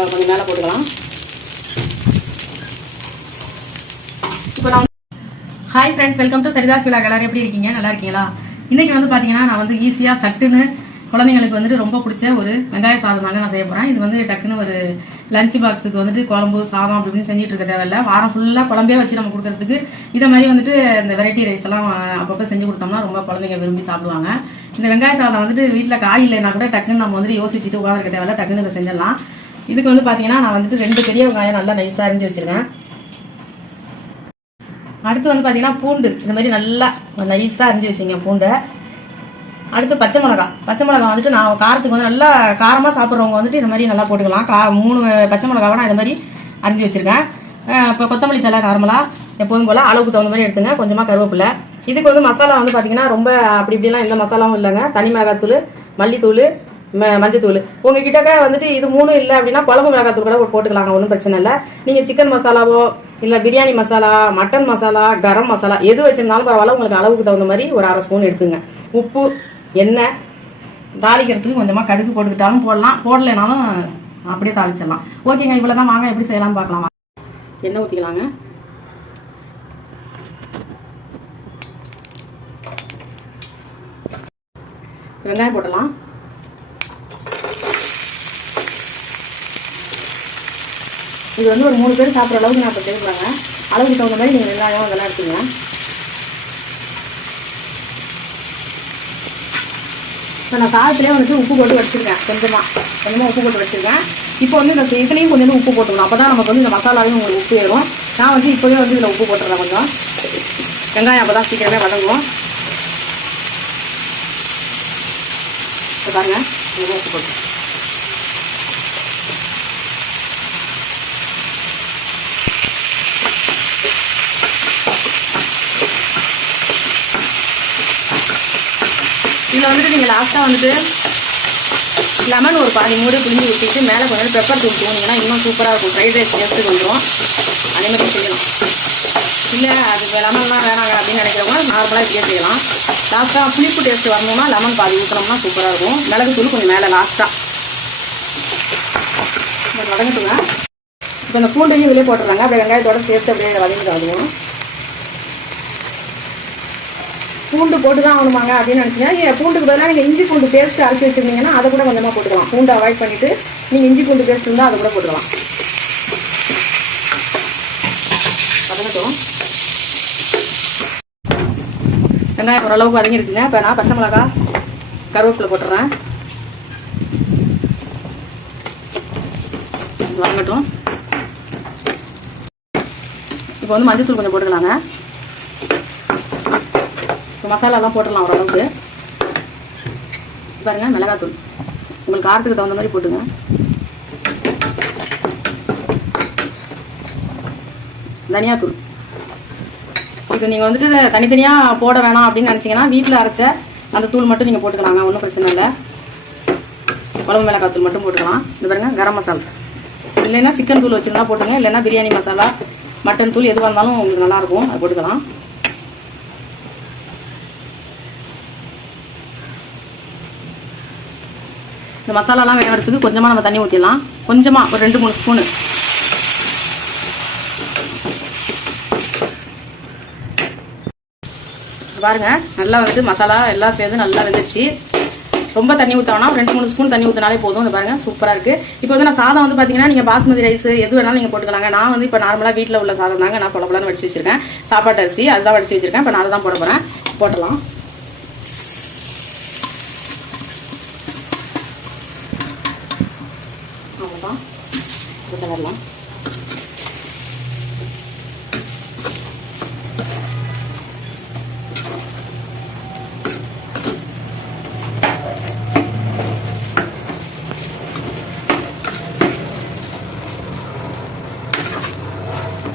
கொஞ்சம் மேலே போட்டுக்கலாம். இப்போ நான் hi friends welcome to Saritha's விழா எல்லாரும் எப்படி இருக்கீங்க? நல்லா இருக்கீங்களா? இன்னைக்கு வந்து பார்த்தீங்கன்னா நான் வந்து ஈஸியாக சட்டுன்னு குழந்தைங்களுக்கு வந்துட்டு ரொம்ப பிடிச்ச ஒரு வெங்காய சாதம் தாங்க நான் செய்ய போறேன். இது வந்து டக்குன்னு ஒரு லஞ்ச் பாக்ஸுக்கு வந்துட்டு குழம்பு சாதம் அப்படி செஞ்சுட்டு இருக்க தேவையில்ல. வாரம் ஃபுல்லாக குழம்பே வச்சு நம்ம கொடுக்கறதுக்கு இதை மாதிரி வந்துட்டு இந்த வெரைட்டி ரைஸ் எல்லாம் அப்பப்போ செஞ்சு கொடுத்தோம்னா ரொம்ப குழந்தைங்க விரும்பி சாப்பிடுவாங்க. இந்த வெங்காய சாதம் வந்துட்டு வீட்டில் காய் இல்லைன்னா கூட டக்குன்னு நம்ம வந்துட்டு யோசிச்சுட்டு உட்காந்துருக்க தேவையில்ல. டக்குன்னு இதை செஞ்சிடலாம். இதுக்கு வந்து பார்த்தீங்கன்னா நான் வந்துட்டு ரெண்டு பெரிய வெங்காயம் நல்லா நைஸாக அரிஞ்சு வச்சுருக்கேன். அடுத்து வந்து பார்த்தீங்கன்னா பூண்டு. இந்த மாதிரி நல்லா நைஸாக அரிஞ்சு வச்சிங்க பூண்டை. அடுத்து பச்சை மிளகா. பச்சை மிளகா வந்துட்டு நான் காரத்துக்கு வந்து நல்லா காரமாக சாப்பிட்றவங்க வந்துட்டு இந்த மாதிரி நல்லா போட்டுக்கலாம். கா மூணு பச்சை மிளகாவை நான் இந்த மாதிரி அரிஞ்சு வச்சுருக்கேன். இப்போ கொத்தமல்லி தலை நார்மலாக எப்போதும் போல் அளவுக்கு தகுந்த மாதிரி எடுத்துங்க. கொஞ்சமாக கருவேப்பிலை. இதுக்கு வந்து மசாலா வந்து பார்த்தீங்கன்னா ரொம்ப அப்படி இப்படிலாம் எந்த மசாலாவும் இல்லைங்க. தனி மிளகாத்தூள் மல்லித்தூள் ம- மஞ்சத்தூள். உங்ககிட்டக்க வந்துட்டு இது மூணும் இல்லை அப்படின்னா குழம்பு மிளகாத்தூள் கூட போட்டுக்கலாங்க ஒன்றும் பிரச்சனை இல்லை. நீங்கள் சிக்கன் மசாலாவோ இல்லை பிரியாணி மசாலா மட்டன் மசாலா கரம் மசாலா எது வச்சிருந்தாலும் பரவாயில்ல உங்களுக்கு அளவுக்கு தகுந்த மாதிரி ஒரு அரை ஸ்பூன் எடுத்துங்க. உப்பு எண்ணெய் தாளிக்கிறதுக்கு கொஞ்சமாக கடுகு போட்டுக்கிட்டாலும் போடலாம். போடலைனாலும் அப்படியே தாளிச்சிடலாம். ஓகேங்க இவ்வளோ தான் வாங்க எப்படி செய்யலாம்னு பார்க்கலாம். எண்ணெய் ஊற்றிக்கலாங்க வெங்காயம் போடலாம் இது வந்து ஒரு மூணு பேர் சாப்பிட்ற அளவுக்கு நான் இப்போ செய்வாங்க அளவுக்கு தகுந்த மாதிரி நீங்கள் வெங்காயம் அதெல்லாம் எடுத்துங்க இப்போ நான் சாதத்துலேயே வந்துட்டு உப்பு போட்டு வச்சுருக்கேன். கொஞ்சமாக கொஞ்சமாக உப்பு போட்டு வச்சுருக்கேன். இப்போ வந்து இந்த இதுலேயும் கொஞ்சம் உப்பு போட்டுக்கணும். அப்போ தான் நமக்கு வந்து இந்த மசாலாவையும் உங்களுக்கு உப்பு ஏறும். நான் வந்து இப்போவே வந்து இதில் உப்பு போட்டுறேன் கொஞ்சம். வெங்காயம் அப்போ தான் சீக்கிரமே வதங்குவோம். இப்போ பாருங்க. உப்பு போட்டு. இதில் வந்துட்டு நீங்கள் லாஸ்ட்டாக வந்துட்டு லெமன் ஒரு பாதி மூடு புளிஞ்சு ஊற்றிட்டு மேலே கொஞ்சம் பெப்பர் தூள் தூணிங்கன்னா இன்னும் சூப்பராக இருக்கும். ஃப்ரைட் ரைஸ் டேஸ்ட்டுக்கு வந்துடும் அதே மாதிரி செய்யலாம். இல்லை அது லெமன்லாம் வேணாங்க அப்படின்னு நினைக்கிறவங்க நார்மலாக இப்படியே செய்யலாம். லாஸ்ட்டாக புளிப்பு டேஸ்ட் வரணும்னா லெமன் பாதி ஊற்றினோம்னா சூப்பராக இருக்கும். மிளகு தூள் கொஞ்சம் மேலே லாஸ்ட்டாக கொஞ்சம் வதங்கட்டுங்க. இப்போ இந்த பூண்டையும் இதிலே போட்டுடுறாங்க அப்படியே வெங்காயத்தோட சேர்த்து அப்படியே வதங்கிட்டு அதுவும் பூண்டு போட்டு தான் ஆகணுமாங்க அப்படின்னு நினச்சிங்கன்னா பூண்டுக்கு பதிலாக நீங்கள் இஞ்சி பூண்டு பேஸ்ட்டு அரைச்சி வச்சுருந்தீங்கன்னா அதை கூட கொஞ்சமாக போட்டுக்கலாம். பூண்டு அவாய்ட் பண்ணிவிட்டு நீங்கள் இஞ்சி பூண்டு பேஸ்ட் இருந்தால் அதை கூட போட்டுக்கலாம். வதங்கட்டும் வெங்காயம் ஓரளவுக்கு வதங்கிருக்குங்க. இப்போ நான் பச்சை மிளகா கருவேப்பிலை போட்டுறேன். வதங்கட்டும். இப்போ வந்து மஞ்சள் தூள் கொஞ்சம் போட்டுக்கலாங்க. இப்போ மசாலாலாம் போட்டுடலாம் ஓரளவுக்கு. பாருங்க மிளகாத்தூள். உங்களுக்கு காரத்துக்கு தகுந்த மாதிரி போட்டுங்க. தனியாத்தூள். இது நீங்கள் வந்துட்டு தனித்தனியாக போட வேணாம் அப்படின்னு நினச்சிங்கன்னா வீட்டில் அரைச்ச அந்த தூள் மட்டும் நீங்கள் போட்டுக்கலாங்க. ஒன்றும் பிரச்சனை இல்லை. குழம்பு மிளகாத்தூள் மட்டும் போட்டுக்கலாம். இது பாருங்க கரம் மசாலா. இல்லைன்னா சிக்கன் தூள் வச்சுருந்தா போட்டுங்க. இல்லைன்னா பிரியாணி மசாலா மட்டன் தூள் எதுவாக இருந்தாலும் உங்களுக்கு நல்லாயிருக்கும் அது போட்டுக்கலாம். இந்த மசாலாலாம் வேகிறதுக்கு கொஞ்சமாக நம்ம தண்ணி ஊற்றிடலாம் கொஞ்சமாக ஒரு ரெண்டு மூணு ஸ்பூனு. பாருங்கள் நல்லா வந்து மசாலா எல்லாம் சேர்ந்து நல்லா வெந்துருச்சு. ரொம்ப தண்ணி ஊற்றோம்னா ரெண்டு மூணு ஸ்பூன் தண்ணி ஊற்றினாலே போதும். இந்த பாருங்கள் சூப்பராக இருக்குது இப்போ வந்து நான் சாதம் வந்து பார்த்தீங்கன்னா நீங்கள் பாஸ்மதி ரைஸ் எது வேணாலும் நீங்கள் போட்டுக்கலாங்க. நான் வந்து இப்போ நார்மலாக வீட்டில் உள்ள சாதம் தாங்க நான் பொலப்பலான்னு வடிச்சு வச்சிருக்கேன். சாப்பாட்டு அரிசி அதுதான் வடிச்சு வச்சிருக்கேன். இப்போ நான் அதை தான் போட போகிறேன் போட்டலாம் இது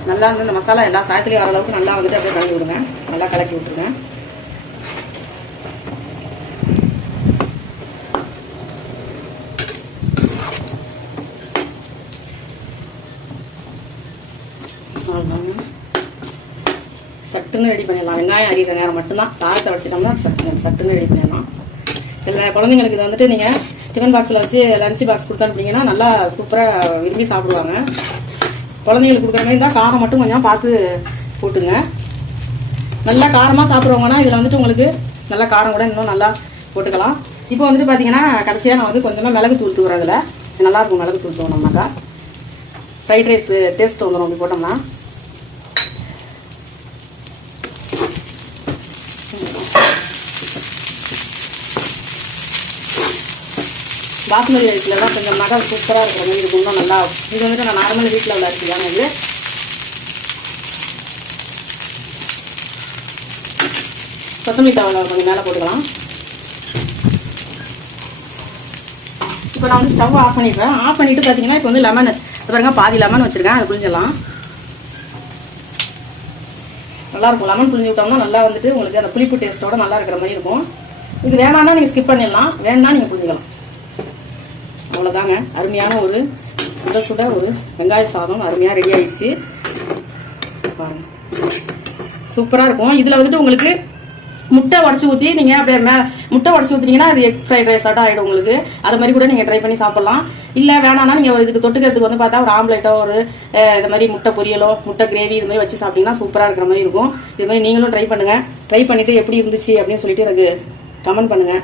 நல்லா வந்து இந்த மசாலா எல்லா சாயத்துலையும் வர அளவுக்கு நல்லா வந்துட்டு அப்படியே கலந்து விடுங்க நல்லா கலக்கி விட்டுருங்க அவ்வளோதாங்க சட்டுன்னு ரெடி பண்ணிடலாம். வெங்காயம் அரிக்கிற நேரம் மட்டும்தான். சாதத்தை வச்சுட்டோம்னா சட்டு சட்டுன்னு ரெடி பண்ணிடலாம். இல்லை குழந்தைங்களுக்கு இது வந்துட்டு நீங்கள் டிஃபன் பாக்ஸில் வச்சு லஞ்ச் பாக்ஸ் கொடுத்து அனுப்பிங்கன்னா நல்லா சூப்பராக விரும்பி சாப்பிடுவாங்க. குழந்தைங்களுக்கு கொடுக்குற மாதிரி தான் காரம் மட்டும் கொஞ்சம் பார்த்து போட்டுங்க. நல்லா காரமாக சாப்பிட்றவங்கன்னா இதில் வந்துட்டு உங்களுக்கு நல்லா காரம் கூட இன்னும் நல்லா போட்டுக்கலாம். இப்போ வந்துட்டு பார்த்தீங்கன்னா கடைசியாக நான் வந்து கொஞ்சமாக மிளகு தூள் தூவுறேன் நல்லாயிருக்கும் மிளகு தூள் தூணோம்னாக்கா ஃப்ரைட் ரைஸ் டேஸ்ட் வந்துடும் அப்படி போட்டோம்னா. பாஸ்மதி அரிசியில் தான் கொஞ்சம் மகம் சூப்பராக இருக்கிற மாதிரி இருக்கும். இன்னும் நல்லா இது வந்துட்டு நான் நார்மல் வீட்டில் உள்ள அரிசி தானே இது. கொத்தமல்லி தவளை கொஞ்சம் மேலே போட்டுக்கலாம். இப்போ நான் வந்து ஸ்டவ் ஆஃப் பண்ணிடுறேன். ஆஃப் பண்ணிட்டு பார்த்தீங்கன்னா இப்போ வந்து லெமன் பாருங்க பாதி லெமன் வச்சுருக்கேன். அதை புளிஞ்சிடலாம் நல்லாயிருக்கும் லெமன் புளிஞ்சு விட்டோம்னா நல்லா வந்துட்டு உங்களுக்கு அந்த புளிப்பு டேஸ்ட்டோட நல்லா இருக்கிற மாதிரி இருக்கும். இது வேணாம்னா நீங்கள் ஸ்கிப் பண்ணிடலாம். வேணா நீங்கள் புரிஞ்சுக்கலாம் அவ்வளோதாங்க அருமையான ஒரு சுட சுட ஒரு வெங்காய சாதம் அருமையாக ரெடி ஆயிடுச்சு. பாருங்க. சூப்பராக இருக்கும். இதில் வந்துட்டு உங்களுக்கு முட்டை உடச்சி ஊற்றி நீங்கள் அப்படியே மே முட்டை உடச்சி ஊற்றினீங்கன்னா அது எக் ஃப்ரைட் ரைஸ் ஆட்டம் ஆகிடும் உங்களுக்கு. அது மாதிரி கூட நீங்கள் ட்ரை பண்ணி சாப்பிட்லாம். இல்லை வேணாம்னா நீங்கள் இதுக்கு தொட்டுக்கிறதுக்கு வந்து பார்த்தா ஒரு ஆம்லேட்டோ ஒரு இது மாதிரி முட்டை பொரியலோ முட்டை கிரேவி இது மாதிரி வச்சு சாப்பிட்டீங்கன்னா சூப்பராக இருக்கிற மாதிரி இருக்கும். இது மாதிரி நீங்களும் ட்ரை பண்ணுங்கள் ட்ரை பண்ணிவிட்டு எப்படி இருந்துச்சு அப்படின்னு சொல்லிட்டு எனக்கு கமெண்ட் பண்ணுங்கள்